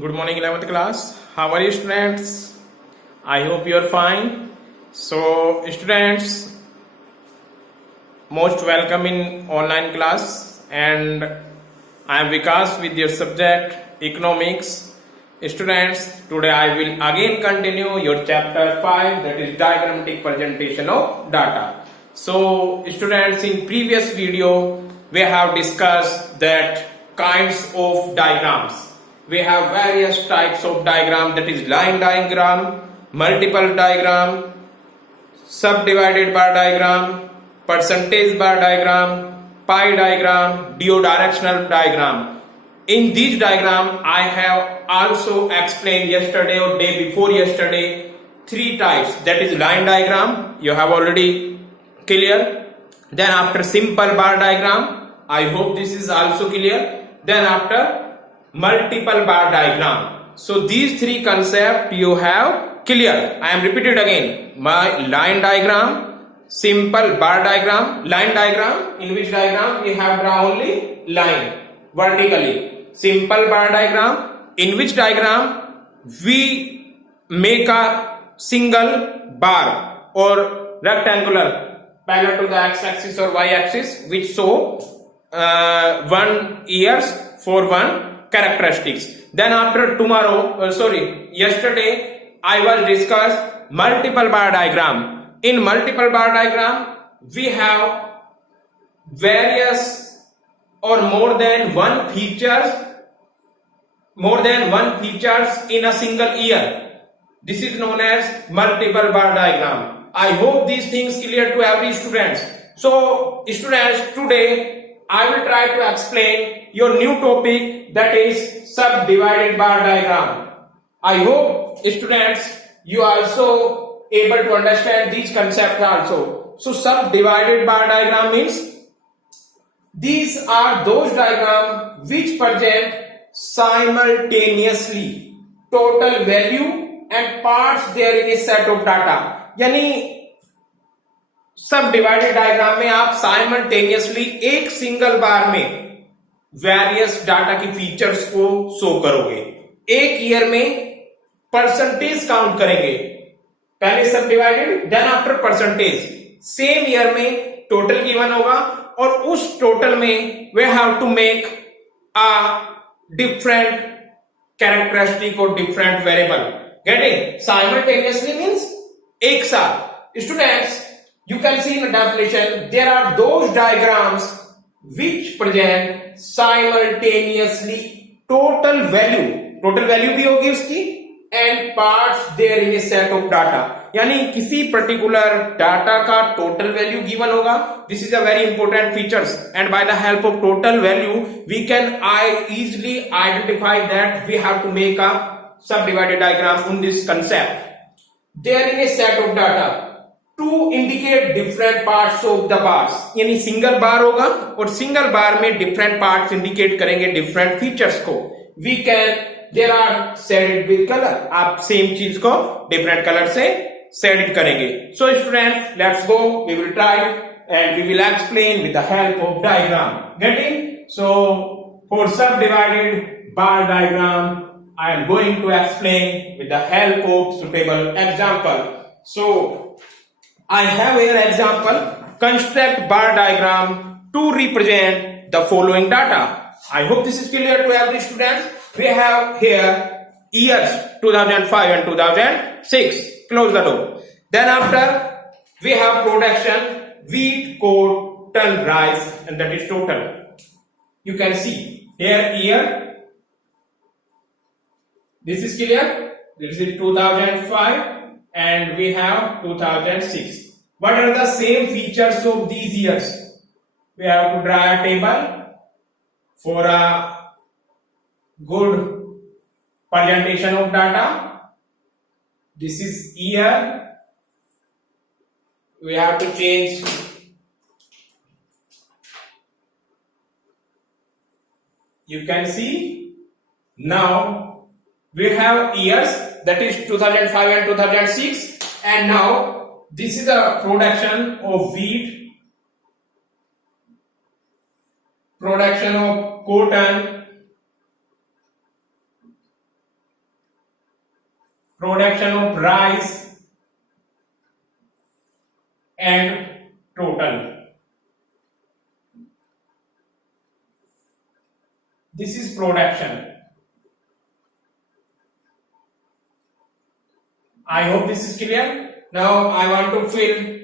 Good morning, 11th class. How are you, students? I hope you are fine. So, students, most welcome in online class, and I am Vikas with your subject economics. Students, today I will again continue your chapter 5, that is diagrammatic presentation of data. So, students, in previous video we have discussed that kinds of diagrams. We have various types of diagram, that is line diagram, multiple diagram, subdivided bar diagram, percentage bar diagram, pie diagram, directional diagram. In this diagram, I have also explained yesterday or day before yesterday three types, that is line diagram, you have already clear. Then after simple bar diagram, I hope this is also clear. Then after multiple bar diagram. So these three concepts you have clear. I am repeated again. My line diagram, simple bar diagram, line diagram, in which diagram we have drawn only line vertically. Simple bar diagram, in which diagram we make a single bar or rectangular parallel to the x-axis or y-axis, which show one years for one characteristics. Then after yesterday I was discussed multiple bar diagram. In multiple bar diagram we have various or more than one features in a single year. This is known as multiple bar diagram. I hope these things clear to every student. So students, today I will try to explain your new topic, that is subdivided bar diagram. I hope students you are also able to understand these concepts also. So subdivided bar diagram means these are those diagrams which present simultaneously total value and parts there in a set of data. यानी सब divided diagram में आप simultaneously एक single bar में various data की features को show करोगे. एक ईयर में परसेंटेज काउंट करेंगे, पहले subdivided then after percentage. Same year में टोटल गिवन होगा और उस टोटल में we have to make a different characteristic और different variable. Get it? Simultaneously means एक साथ. Students, you can see in the definition there are those diagrams which present simultaneously total value भी होगी उसकी and parts there in a set of data. यानी किसी particular data का total value given होगा. This is a very important features, and by the help of total value we can easily identify that we have to make a subdivided diagram on this concept. There in a set of data to indicate different parts of the bars, यानी single bar होगा और single bar में different parts indicate करेंगे different features को. We can there are shaded with colour. आप same चीज को different colour से शेडेड करेंगे. So student, let's go. We will try and we will explain with the help of diagram. Getting? So for subdivided bar diagram I am going to explain with the help of suitable example. So I have here example. Construct bar diagram to represent the following data. I hope this is clear to every student. We have here years 2005 and 2006. Close the door. Then after we have production wheat, cotton, rice, and that is total. You can see here year. This is clear. This is 2005 and we have 2006. What are the same features of these years? We have to draw a table for a good presentation of data. This is year. We have to change you can see now we have years, that is 2005 and 2006, and now this is the production of wheat, production of cotton, production of rice and total. This is production. I hope this is clear. Now I want to fill.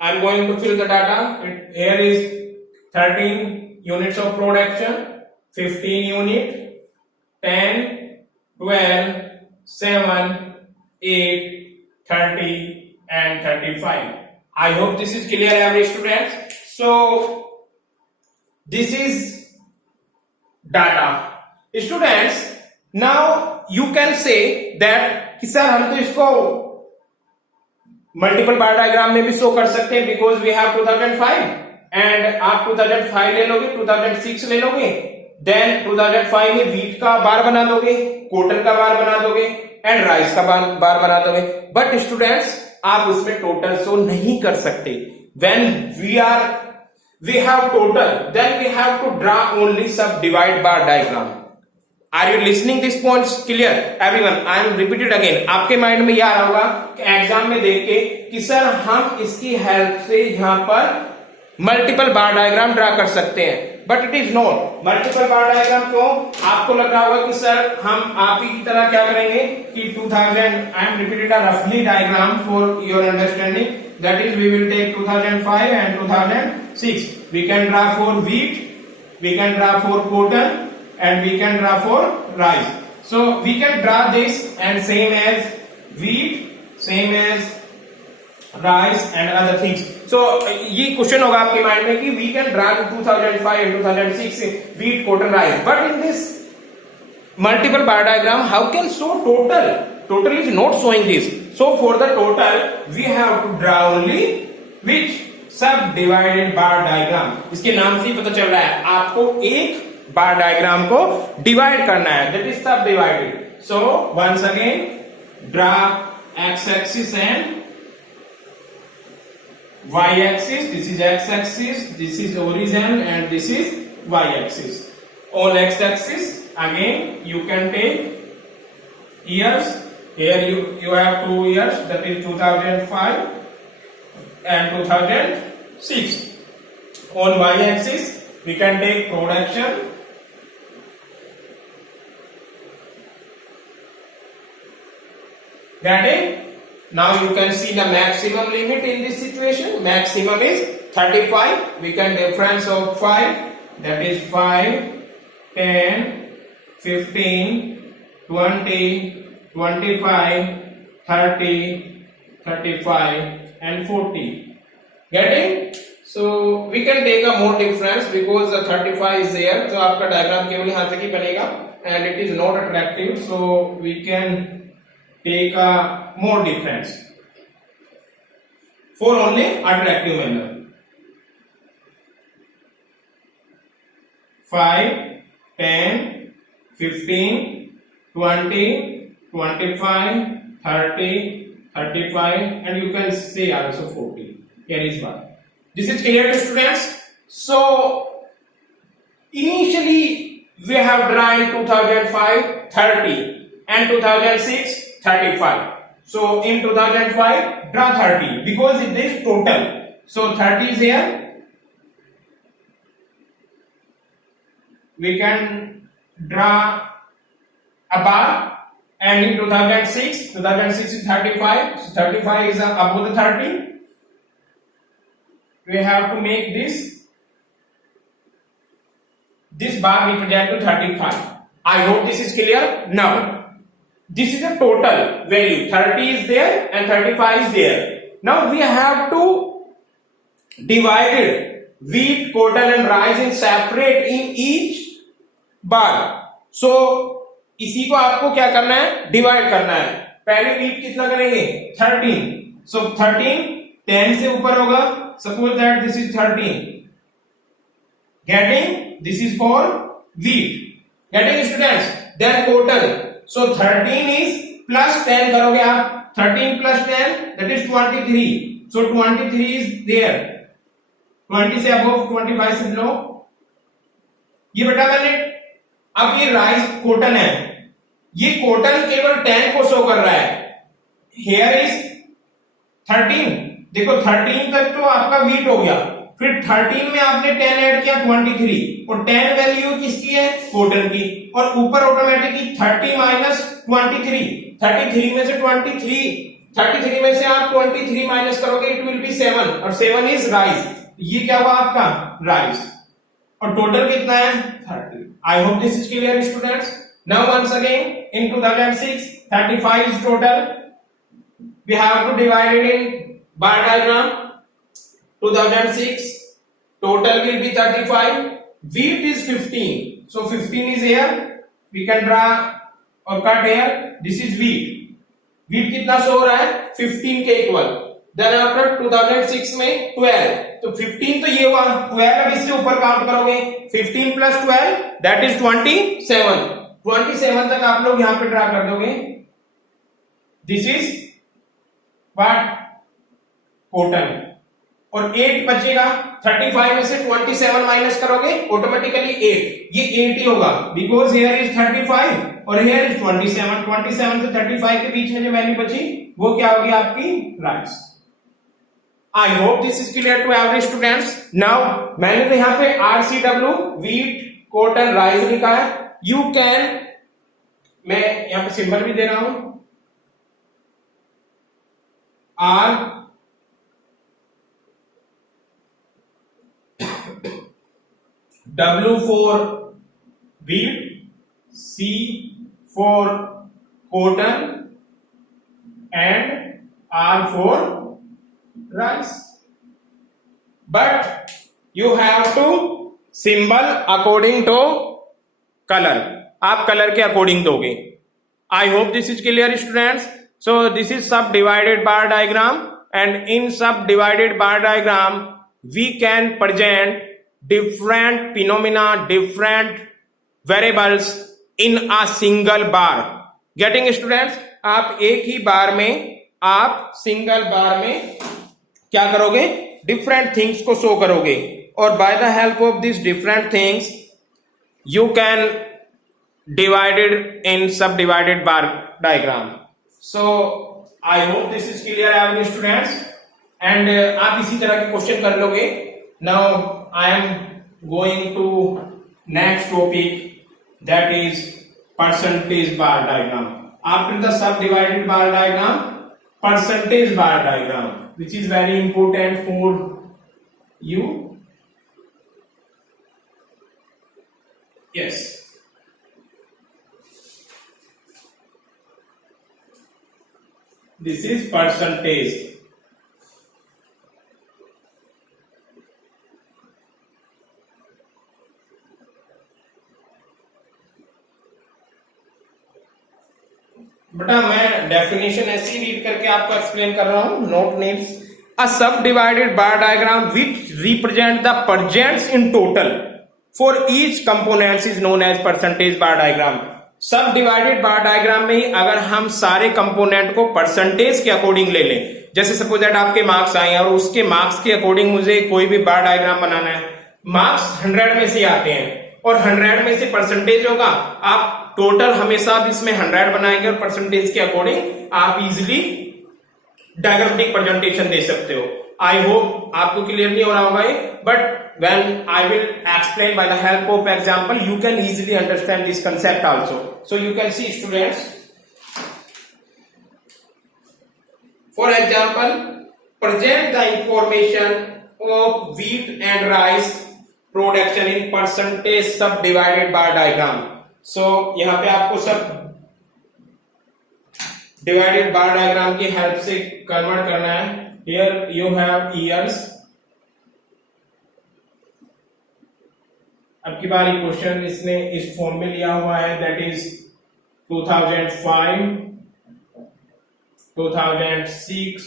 I'm going to fill the data. Here is 13 units of production, 15 unit, 10, 12, 7, 8, 30 and 35. I hope this is clear, every student. So this is data. Students, now you can say that कि sir हम तो इसको multiple बार diagram में भी show कर सकते हैं because we have 2005 and आप 2005 ले लोगे, 2006 ले लोगे, देन 2005 में वीट का बार बना दोगे, कॉटन का बार बना दोगे एंड राइस का बार बना दोगे. बट स्टूडेंट्स आप उसमें टोटल शो नहीं कर सकते. When we have total, then we have to draw only sub divide bar diagram. Are you listening this points clear everyone? I am repeated again. आपके mind में यह आ रहा होगा कि एग्जाम में देख के कि सर हम इसकी हेल्प से यहाँ पर मल्टीपल बार डायग्राम ड्रा कर सकते हैं, but it is not multiple bar diagram. क्यों? आपको लग रहा होगा कि सर हम आप ही की तरह क्या करेंगे कि 2000 आई एम रिपीटेड अ रफली diagram for your understanding. That is, we will take 2005 and 2006. We can draw for wheat, we can draw for cotton, and we can draw for rice. So we can draw this and same as wheat, same as rice and other things. So ये question होगा आपके mind में कि we can draw 2005 and 2006 wheat, cotton, rice. But in this multiple bar diagram, how can show total? Total is not showing this. So for the total, we have to draw only which subdivided bar diagram. इसके नाम से ही पता चल रहा है आपको एक बार diagram को डिवाइड करना है. That is subdivided. So once again, draw x-axis and y-axis. This is x-axis, this is origin, and this is y-axis. On x-axis, again you can take years. Here you have 2 years, that is 2005 and 2006. On y-axis we can take production, that is, now you can see the maximum limit in this situation. Maximum is 35. We can difference of 5, that is 5, 10, 15, 20, 25, 30, 35 and 40. Getting? So we can take a more difference because the 35 is there. So आपका diagram केवल यहाँ तक ही बनेगा and it is not attractive. So we can take a more difference for only attractive manner. 5, 10, 15, 20, 25, 30, 35 and you can say also 40. Here is one. This is clear to students. So initially we have drawn 2005 30 and 2006 35. So in 2005 draw 30 because it is total. So 30 is here. We can draw a bar. And in 2006 is 35. So 35 is above the 30. We have to make this bar represent to 35. I hope this is clear. Now this is the total value. 30 is there and 35 is there. Now we have to divide wheat, cotton and rice in separate in each bar. So इसी को आपको क्या करना है? Divide करना है. पहले wheat कितना करेंगे? 13. सो 13 10 से ऊपर होगा. Suppose that this is 13. Getting? This is for wheat. Getting students? Then cotton. So 13 is plus 10 करोगे आप. 13 plus 10 that is 23. So 23 is there. 20 से अबव, 25 से बिलो. ये बेटा मैंने अब ये राइस कॉटन है. ये कॉटन केवल 10 को शो कर रहा है। हेयर इज 13, देखो 13 तक तो आपका वीट हो गया, फिर 13 में आपने 10 ऐड किया 23, और 10 वैल्यू किसकी है, कॉटन की, और ऊपर ऑटोमेटिकली 30 माइनस 23, 33 में से 33 में से आप 23 माइनस करोगे, इट विल बी 7, और 7 इज राइस, ये क्या हुआ आपका राइस, और टोटल कितना है 30। I hope this is clear students. Now once again in 2006 35 is total, we have to divide it in bar diagram। 2006 total will be 35, wheat is 15, so 15 is here, we can draw or cut here, this is wheat कितना show हो रहा है 15 के equal. Then after 2006 में 12, तो 15 तो ये हुआ, 12 अब इससे ऊपर काउंट करोगे, 15 प्लस 12 दैट इज 27 तक आप लोग यहां पे ड्रा कर दोगे। दिस इज व्हाट कॉटन, और 8 बचेगा, 35 में से 27 माइनस करोगे ऑटोमेटिकली 8, ये 8 ही होगा, बिकॉज हियर इज 35 और हियर इज 27 से 35 के बीच में जो वैल्यू बची वो क्या होगी आपकी rice. I hope this is clear to every students. Now मैंने तो यहां पे RCW वीट कॉटन राइस लिखा है, यू कैन, मैं यहां पे सिंबल भी दे रहा हूं, W for wheat, C for cotton, and R for rice. But you have to symbol according to color. आप कलर के अकॉर्डिंग दोगे। I hope this is clear students. So this is subdivided bar diagram, and in subdivided bar diagram we can present different phenomena, different variables in a single bar. Getting students? आप एक ही बार में, आप single bar में क्या करोगे, different things को show करोगे, और by the help of this different things you can divided in subdivided bar diagram. So I hope this is clear every students, and आप इसी तरह के क्वेश्चन कर लोगे। Now I am going to next topic, that is percentage bar diagram. After the subdivided bar diagram, percentage bar diagram, which is very important for you. Yes. This is percentage. बेटा मैं definition ऐसी read करके आपको explain कर रहा हूं, note needs. A subdivided bar diagram which represent the percentage in total for each components is known as percentage bar diagram. Subdivided bar diagram में ही अगर हम सारे कंपोनेंट को परसेंटेज के अकॉर्डिंग ले लें, जैसे सपोज दैट आपके मार्क्स आए और उसके मार्क्स के अकॉर्डिंग मुझे कोई भी बार डायग्राम बनाना है, मार्क्स 100 में से आते हैं और 100 में से परसेंटेज होगा, आप टोटल हमेशा इसमें 100 बनाएंगे और परसेंटेज के अकॉर्डिंग आप इजिली डायग्रामेटिक प्रेजेंटेशन दे सकते हो। आई होप आपको क्लियर नहीं हो रहा होगा ये, but when I will explain by the help of example, you can easily understand this concept also. So you can see students, for example, present the information of wheat and rice production in percentage subdivided bar diagram. So यहाँ पे आपको सब divided bar diagram की help से convert करना है। Here you have years। अब की बार क्वेश्चन इसने इस फॉर्म में लिया हुआ है, that is 2005, 2006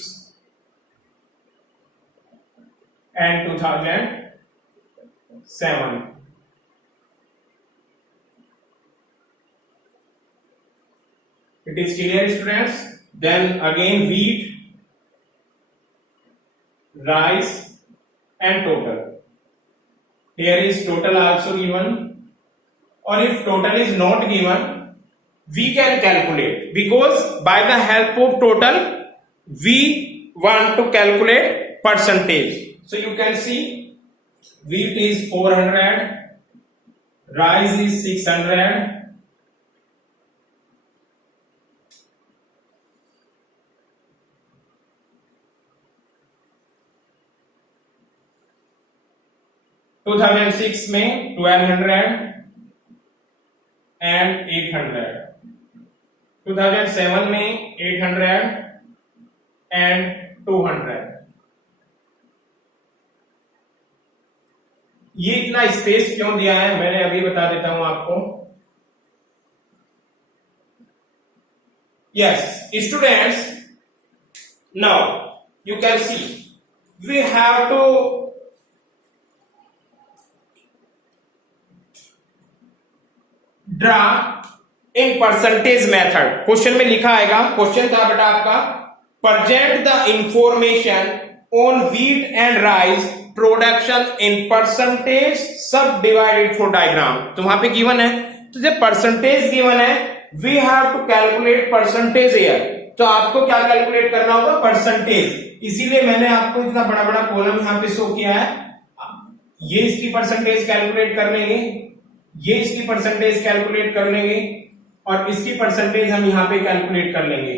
and 2007। It is clear students. Then again wheat, rice and total. Here is total also given, or if total is not given, we can calculate, because by the help of total we want to calculate percentage. So you can see wheat is 400, rice is 600, to 2006 में 1200 and 800, 2007 में 800 and 200. ये इतना space क्यों दिया है मैंने अभी बता देता हूं आपको. Yes students, now you can see we have to draw in percentage method. Question में लिखा आएगा, क्वेश्चन था बेटा आपका, present the information on wheat and rice production in percentage sub divided for diagram. तो वहां पे गिवन है, तो जब परसेंटेज गिवन है we have to calculate percentage here. तो आपको क्या कैलकुलेट करना होगा, परसेंटेज. इसीलिए मैंने आपको इतना बड़ा बड़ा कॉलम यहां पे शो किया है. ये इसकी परसेंटेज कैलकुलेट कर लेंगे, ये इसकी परसेंटेज कैलकुलेट कर लेंगे और इसकी परसेंटेज हम यहां पे कैलकुलेट कर लेंगे.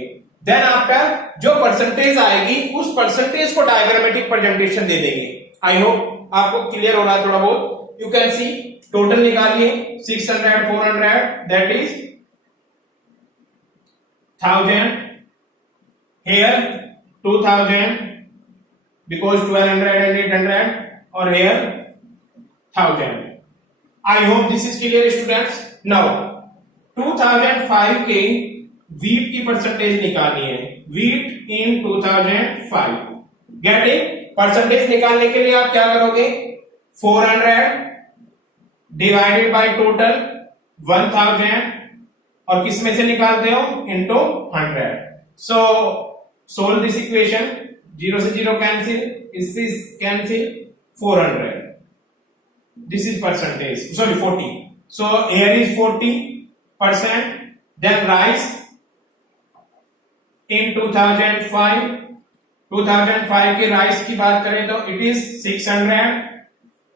देन आफ्टर जो परसेंटेज आएगी उस परसेंटेज को डायग्रामेटिक प्रेजेंटेशन दे देंगे. आई होप आपको क्लियर हो रहा है थोड़ा बहुत. यू कैन सी टोटल निकालिए 600 400 that is 1000. here 2000 because 1200 and 800 और here 1000. I hope this is clear students. Now 2005 के wheat की परसेंटेज निकालनी है. wheat in 2005. Get it? Percentage निकालने के लिए आप क्या करोगे, 400 डिवाइडेड बाय टोटल 1000 और किस में से निकालते हो, into 100. So solve this equation. 0 से 0 कैंसिल, इससे cancel, 400. This is percentage, sorry 40. So here is 40%. Then rice in 2005. 2005 के राइस की बात करें तो it is 600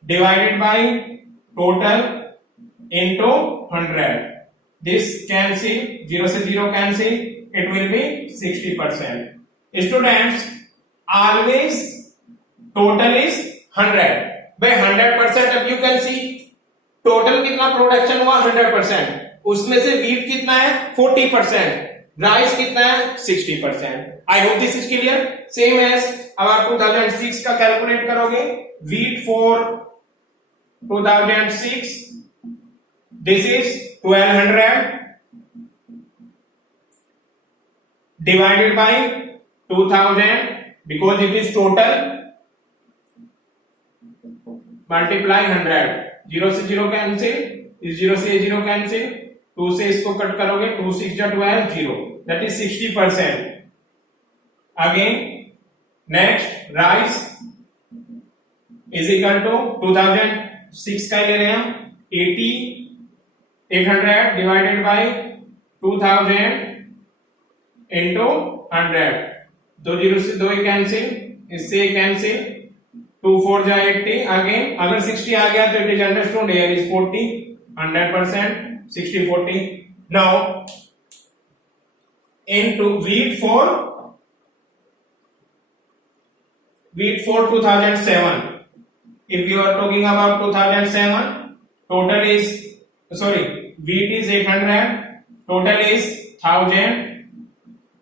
divided by total into 100. This cancel, 0 से 0 cancel, it will be 60%. Students, always total is 100. भाई 100%. अब यू कैन सी टोटल कितना production हुआ, 100%. उसमें से व्हीट कितना है, 40%. राइस कितना है, 60%. I hope this is clear. Same as अब आप 2006 का कैलकुलेट करोगे. Wheat for 2006 this is 1200 divided by 2000 because it is total, multiply 100. 0 से 0 कैंसिल, इस 0 से 0 कैंसिल, 2 से इसको कट करोगे, 2 6 12 0, that is 60%. Again next rice is equal to 2006 का ले रहे हैं हम, 800 डिवाइडेड बाय 2000 इंटू 100. 2 0 से 2 कैंसिल, इससे कैंसिल, 2 4 जा 80. अगेन अगर 60 आ गया तो it is understood, here is 40. 100%, 60 40. Now into wheat for 2007. if you are talking about 2007, total is, sorry, wheat is 800, total is 1000,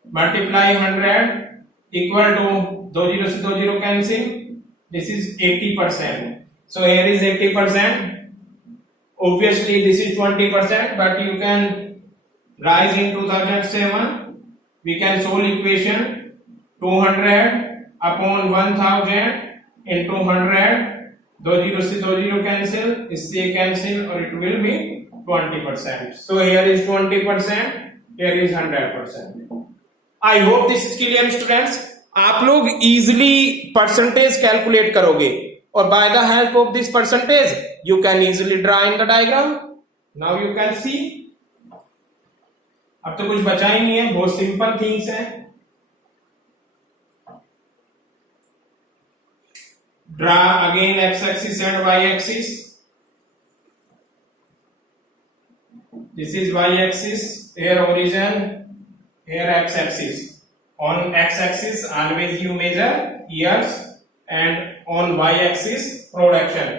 multiply 100 equal to 2 0 से 2 0 cancel. This is 80%. So here is 80%. Obviously this is 20%, but you can rise in 2007. We can solve equation 200 upon 1000 into 100. 2 0 से 2 0 cancel, इससे cancel और it will be 20%. So here is 20%, here is 100%. I hope this is clear students. आप लोग easily percentage calculate करोगे और by the help of this percentage you can easily draw in the diagram. Now you can see अब तो कुछ बचा ही नहीं है, बहुत सिंपल थिंग्स है। Draw again X axis and Y axis. This is Y axis, here origin, here x axis. On x axis always you measure years and on y axis production.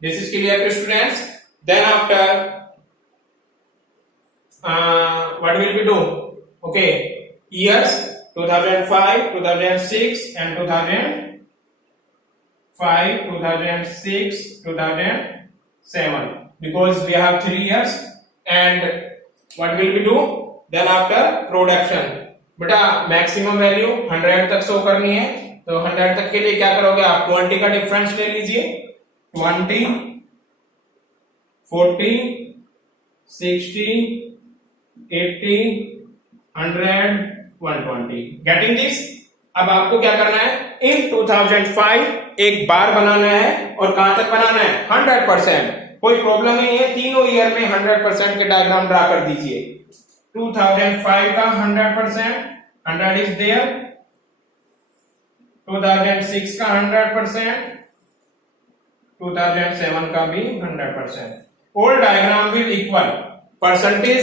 This is clear to students. Then after what will we do? Okay, years 2005, 2006 and 2005, 2006, 2007, because we have 3 years. And what will we do? Then after production, बेटा maximum value 100 तक show करनी है, तो 100 तक के लिए क्या करोगे आप? 20 का डिफरेंस ले लीजिए, 20, 40, 60, 80, 100, 120. Getting this? अब आपको क्या करना है? इन 2005 एक बार बनाना है, और कहां तक बनाना है? 100%. कोई प्रॉब्लम नहीं है, तीनों ईयर में 100% के डायग्राम ड्रा कर दीजिए। 2005 का 100%, 100 इज देयर। 2006 का 100%, 2007 का भी 100%। All diagram will equal. Percentage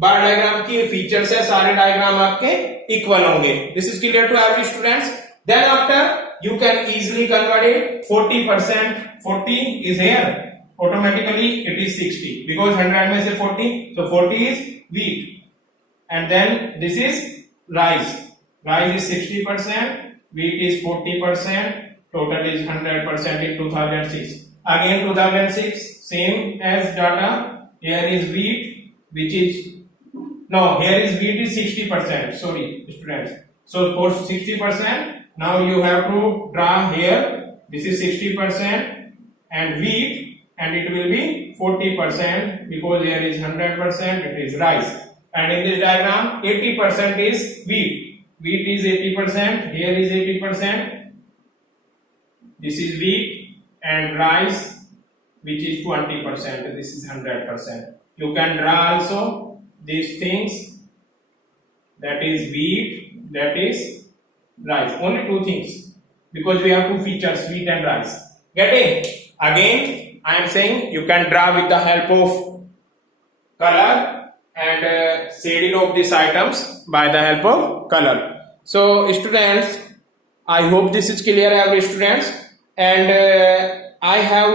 bar diagram की फीचर्स है, सारे डायग्राम आपके इक्वल होंगे। This is clear to every students. Then after you can easily convert it 40%, 40 इज हियर, automatically it is 60 because 100 में से 40, so 40 is wheat, and then this is rice. Rice is 60%, wheat is 40%, total is 100% in 2006. Again 2006, same as data. Here is wheat, which is here is wheat is 60%. Sorry, students. So for 60%, now you have to draw here. This is 60% and wheat. And it will be 40% because here is 100%, it is rice. And in this diagram 80% is wheat. Wheat is 80%, here is 80%. This is wheat, and rice which is 20%, this is 100%. You can draw also these things, that is wheat, that is rice. Only two things because we have two features, wheat and rice. Getting? Again I am saying you can draw with the help of color and shading of these items by the help of color. So students, I hope this is clear every students, and I have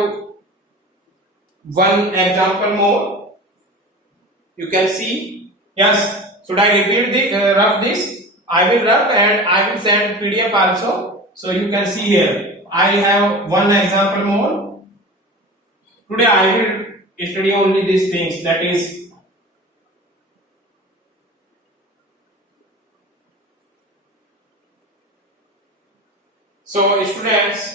one example more. You can see. Yes, should I repeat the rough this? I will rough and I will send PDF also, so you can see here. I have one example more. Today I will study only these things, that is so students,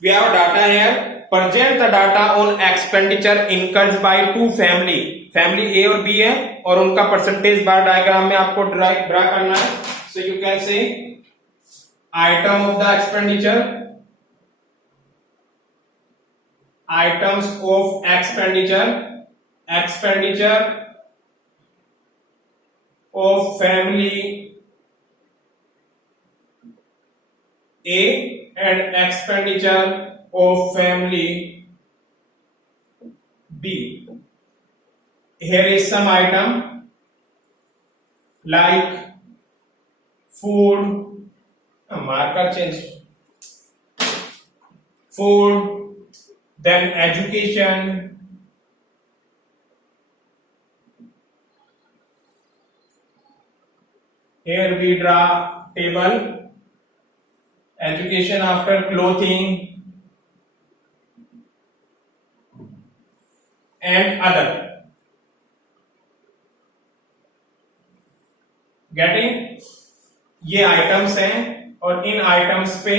we have data here. Present the data on expenditure incurred by two family A और B है, और उनका percentage bar diagram में आपको draw करना है। So you can say item of the expenditure, items of expenditure, expenditure of family A and expenditure of family B. Here is some item like food, marker change, food, then education, here we draw table, education after clothing and other. Getting? ये items हैं, और इन items पे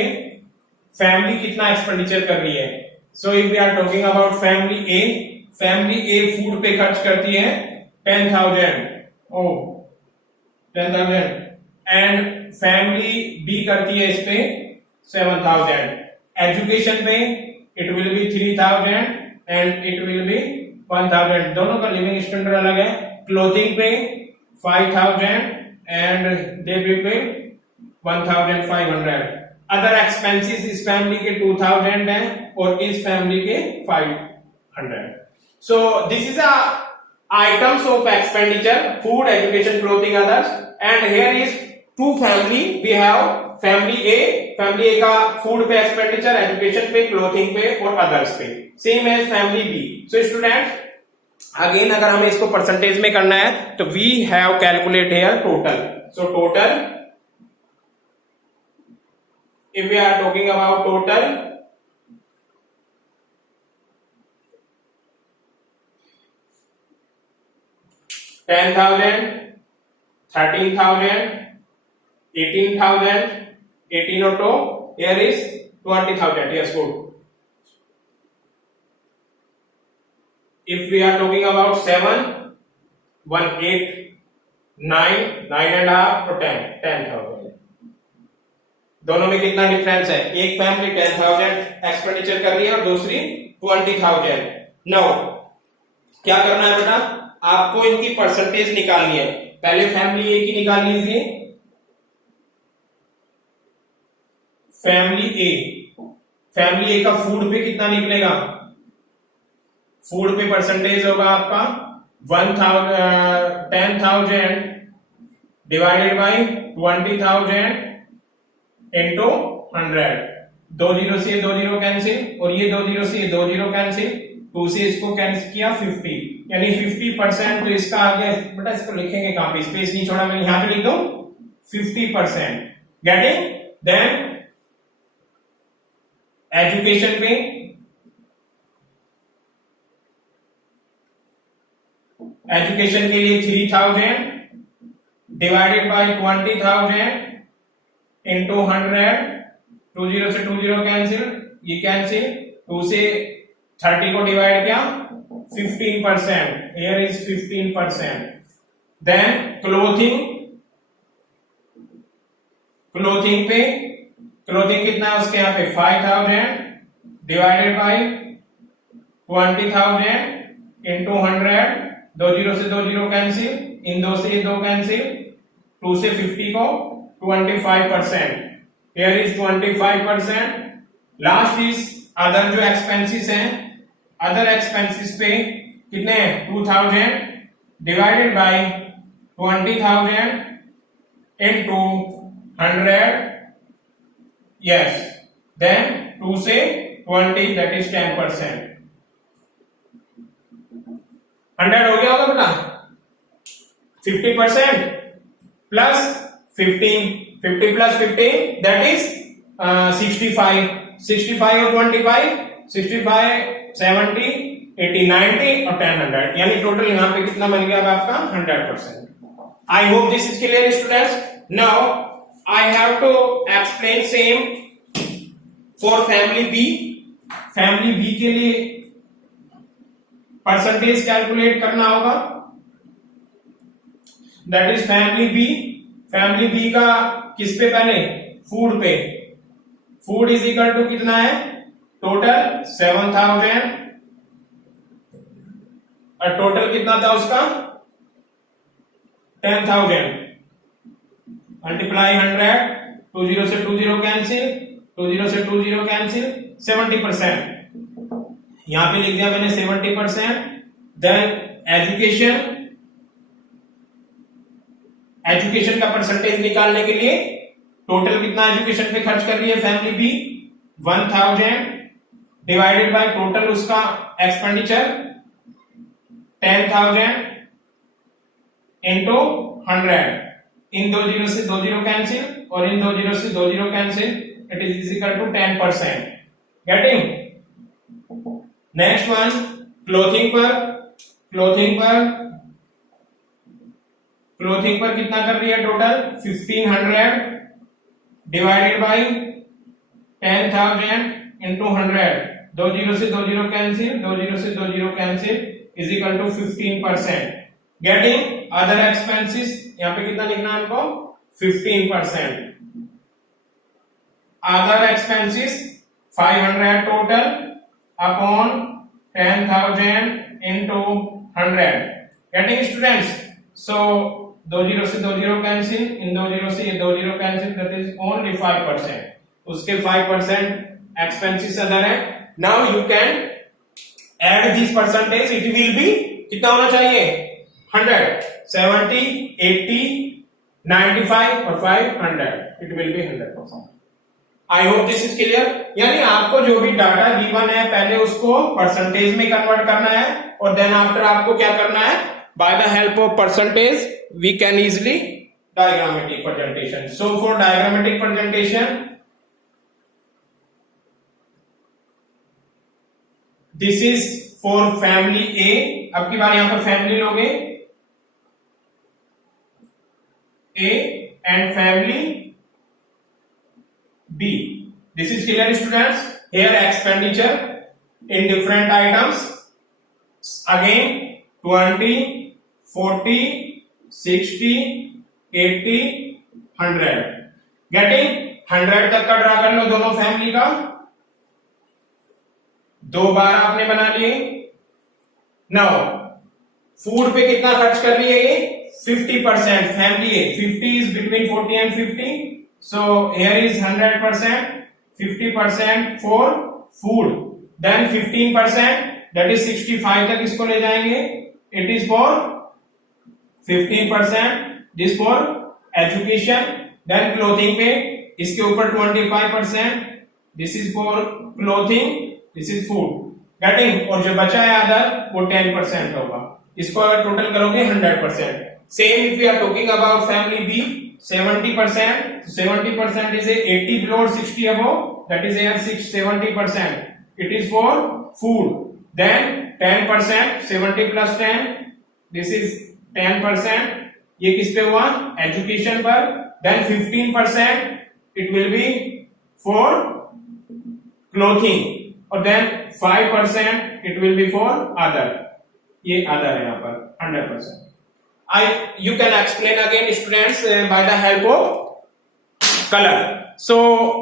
family कितना expenditure कर रही है। So if we are talking about family A food पे खर्च करती है 10,000, 10,000, एंड फैमिली बी करती है इस पे 7,000. एजुकेशन पे it will be 3,000 and it will be 1,000. दोनों का लिविंग स्टैंडर्ड अलग है. क्लोथिंग पे 5,000 and they will pay 1,500. Other expenses इस फैमिली के 2,000 है और इस फैमिली के 500. So this is a items of expenditure: food, education, clothing, others. And here is two family. We have family A. family A का food पे expenditure, education पे, clothing पे और others पे. Same as family B. So students, again अगर हमें इसको percentage में करना है तो we have calculate here total. So total, if we are talking about total, 10,000, 13,000, 18,000, 18 or 2, here is 20,000. Yes, good. If we are talking about 7, 1, 8, 9, 9.5 or 10, 10,000. दोनों में कितना डिफरेंस है? एक फैमिली 10,000 एक्सपेंडिचर कर रही है और दूसरी 20,000. नाउ क्या करना है बेटा? आपको इनकी परसेंटेज निकालनी है. पहले फैमिली ए की निकाल लीजिए. फैमिली ए का फूड पे कितना निकलेगा? फूड पे परसेंटेज होगा आपका 10,000 डिवाइडेड बाय 20,000 इंटू 100. 2 जीरो से 2 जीरो कैंसिल और ये 2 जीरो से 2 जीरो कैंसिल. 2 से इसको कैंसिल किया 50, यानी 50%. तो इसका आगे बेटा इसको लिखेंगे कहां पे? स्पेस नहीं छोड़ा मैंने, यहां पे लिख दो 50%. गेटिंग? देन एजुकेशन पे एजुकेशन के लिए 3,000 डिवाइडेड बाय 20,000 इंटू 100. 2 जीरो से 2 जीरो कैंसिल, ये कैंसिल. 2 से 30 को डिवाइड किया 15%. Here is 15%. Then clothing पे clothing कितना है उसके यहाँ पे? 5,000 डिवाइडेड बाय 20,000 इंटू 100. 2 जीरो से 2 जीरो कैंसिल, इन 2 से 2 कैंसिल. 2 से 50 को 25%. Here is 25%. Last is other जो एक्सपेंसेस हैं. अदर एक्सपेंसेस पे कितने हैं? 2,000 divided by 20,000 into 100. Yes. Then 2 से 20, दैट इज 10%. 100 हो गया होगा बेटा. 50% प्लस 15, 50 प्लस 15 दैट इज 65. 65 और 25, 65, 70, 80, 90 और 10, 100. यानी टोटल यहां पे कितना बन गया आपका? 100%. I hope this is clear students. Now I have to explain same for family B. Family B के लिए परसेंटेज कैलकुलेट करना होगा. That is family B. Family B का किस पे? पहले फूड पे. फूड इज इक्वल टू कितना है? टोटल 7,000 और टोटल कितना था उसका? 10,000 मल्टीप्लाई 100. 2 जीरो से 2 जीरो कैंसिल, 2 जीरो से 2 जीरो कैंसिल. 70%. यहां पे लिख दिया मैंने 70%. देन एजुकेशन का परसेंटेज निकालने के लिए टोटल कितना एजुकेशन पे खर्च कर रही है family B? 1,000 divided by total उसका एक्सपेंडिचर 10,000 इंटू 100. इन 2 जीरो से 2 जीरो कैंसिल और इन 2 जीरो से 2 zero cancel. It is equal to 10%. Getting? Next one clothing पर कितना कर रही है? Total 1,500 divided by 10,000 into 100. 2 zero से 2 जीरो कैंसिल, 2 जीरो से 2 zero cancel is equal to 15%. Getting? Other expenses यहां पे कितना लिखना है आपको? 15%. other expenses 500 total upon 10,000 into 100. Getting students? So 2 0 से 2 0 कैंसिल, इन 2 0 से ये 2 0 कैंसिल, दैट इज ओनली 5%. उसके 5% एक्सपेंसेस अदर है. Now you can add this percentage. It will be कितना होना चाहिए? 100, 70, 80, 95 और 500. It will be 100%. I hope this is clear. यानी आपको जो भी डाटा गिवन है पहले उसको परसेंटेज में कन्वर्ट करना है और देन आफ्टर आपको क्या करना है? By the help of percentage we can easily diagrammatic presentation. So for diagrammatic presentation this is for family A. अब की बार यहां पर फैमिली लोगे A and family B. This is clear, students. Here expenditure in different items. Again 20, 40, 60, 80, 100. Getting 100 तक का draw कर लो दोनों फैमिली का. 2 बार आपने बना लिए. नाउ फूड पे कितना खर्च कर लिए? 50%. फैमिली है 50 is between 40 and 50. So here is 100%, 50% for food, then 15% that is 65 तक इसको ले जाएंगे. It is for 15%, this for education, then clothing पे इसके ऊपर 25%, this is for clothing, this is food. Getting? और जो बचा है अदर वो 10% होगा. इसको अगर टोटल करोगे 100%. Same if we are talking about family B. 70%. 70% is a 80 below 60 above. That is a 70%. It is for food. Then 10%. 70 plus 10. This is 10%. ये किस पे हुआ? Education पर. Then 15%. It will be for clothing. और then 5% it will be for other. ये other है यहाँ पर 100%. You can explain again students by the help of color. So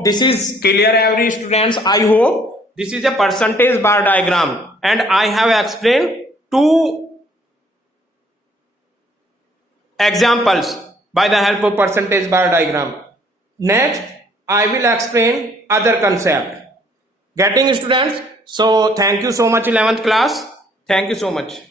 this is clear every students. I hope this is a percentage bar diagram and I have explained 2 examples by the help of percentage bar diagram. Next I will explain other concept. Getting students? So thank you so much 11th class. Thank you so much.